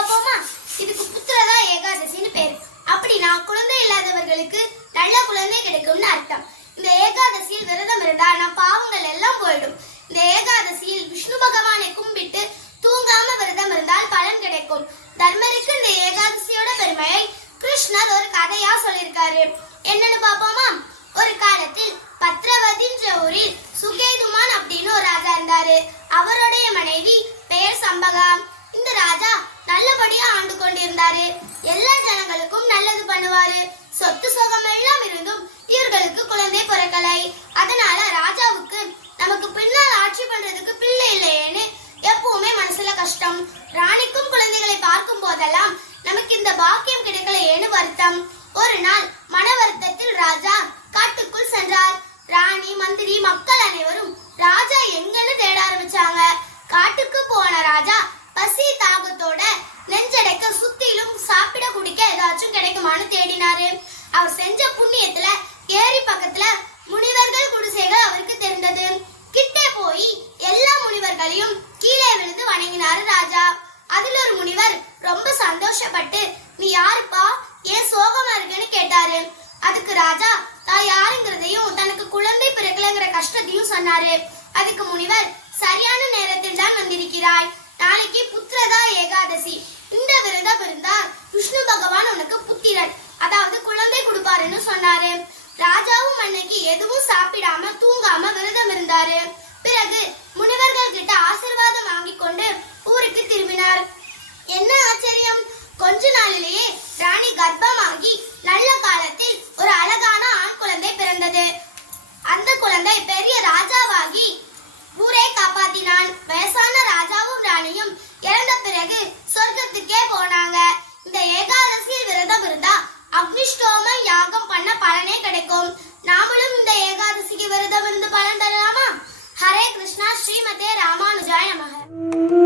பார்ப்போமா இதுக்கு புத்திரதா ஏகாதசின்னு பேர். அப்படின்னா குழந்தை இல்லாதவர்களுக்கு நல்ல குழந்தை கிடைக்கும்னு அர்த்தம். இந்த ஏகாதசியில் விரதம் இருந்தா நம் பாவங்கள் எல்லாம் போயிடும். இந்த ஏகாதசியில் விஷ்ணு பகவானை கும்பிட்டு தூங்காம விரதம் இருந்தால் பலன் கிடைக்கும். தர்மருக்கு இந்த ஏகாதசியோட பெருமையை கிருஷ்ணர் ஒரு கதையா சொல்லியிருக்காரு. என்னன்னு பாப்போமா? ஒரு காலத்தில் பத்ரவதின்ற ஊரில் சுகேதுமான் அப்படின்னு ஒரு ராஜா இருந்தாரு. அவருடைய மனைவி பெயர் சம்பகா. இந்த ராஜா நல்லபடியா ஆண்டு கொண்டிருந்தாரு. எல்லா ஜனங்களுக்கும் நல்லது பண்ணுவாரு. சொத்து சுகம் எல்லாம் இருந்தும் இவர்களுக்கு குழந்தை பிறக்கலை. அதனால ராஜாவுக்கு நமக்கு பின்னால் ஆட்சி பண்றதுக்கு பிள்ளை இல்லையேன்னு எப்பவுமே மனசுல கஷ்டம். ராணிக்கும் குழந்தைகளை பார்க்கும் போதெல்லாம் நமக்கு இந்த பாக்கியம் கிடைக்கலையேன்னு வருத்தம். ஒரு நாள் மன வருத்தத்தில் ராஜா காட்டுக்குள் சென்றார். ராணி மந்திரி மக்கள் அனைவரும் ராஜா எங்கன்னு தேட ஆரம்பிச்சாங்க. கிடைக்குமான்னு தேடினாரு. அவர் செஞ்ச புண்ணியத்துல ஏரி பக்கத்துல முனிவர்கள் குடிசைகள் அவருக்கு தெரிந்தது. கிட்டே போய் எல்லா முனிவர்களையும் கீழே விழுந்து வணங்கினாரு ராஜா. அதுல ஒரு முனிவர் ரொம்ப சந்தோஷப்பட்டு நீ யாருப்பா? ஏன் சோகமா இருக்குன்னு கேட்டாரு. அதுக்கு ராஜா தான் யாருங்கிறதையும் தனக்கு குழந்தை பிறக்கலங்கிற கஷ்டத்தையும் சொன்னாரு. அதுக்கு முனிவர் சரியான நேரத்தில் தான் வந்திருக்கிறாய். நாளைக்கு புத்திரதா ஏகாதசி இந்த விரதம் இருந்தால் விஷ்ணு பகவான் உனக்கு புத்திரன் அதாவது குழந்தை சொன்னாரு. ராஜாவும் அன்னைக்கு எதுவும் சாப்பிடாம தூங்காம விரதம் இருந்தாரு. பிறகு முனிவர்கள் கிட்ட ஆசிர்வாதம் வாங்கி கொண்டு ஊருக்கு திரும்பினார். என்ன ஆச்சரியம்? கொஞ்ச நாளிலேயே ராணி கர்ப்பமாகி நல்ல காலத்தில் ஒரு அழகான ஆண் குழந்தை பிறந்தது. அந்த குழந்தை பெரிய ராஜாவாகி ஊரை காப்பாத்தினான். வயசான ராஜாவும் ராணியும் இறந்த பிறகு சொர்க்கத்துக்கே போனாங்க. இந்த ஏகாதசியில் விரதம் இருந்தா அக்னிஷ்டோம யாகம் பண்ண பலனே கிடைக்கும். நாமளும் இந்த ஏகாதசிக்கு விரதம் இருந்து பலன் தரலாமா? ஹரே கிருஷ்ணா ஸ்ரீமதே ராமானுஜாய நமக.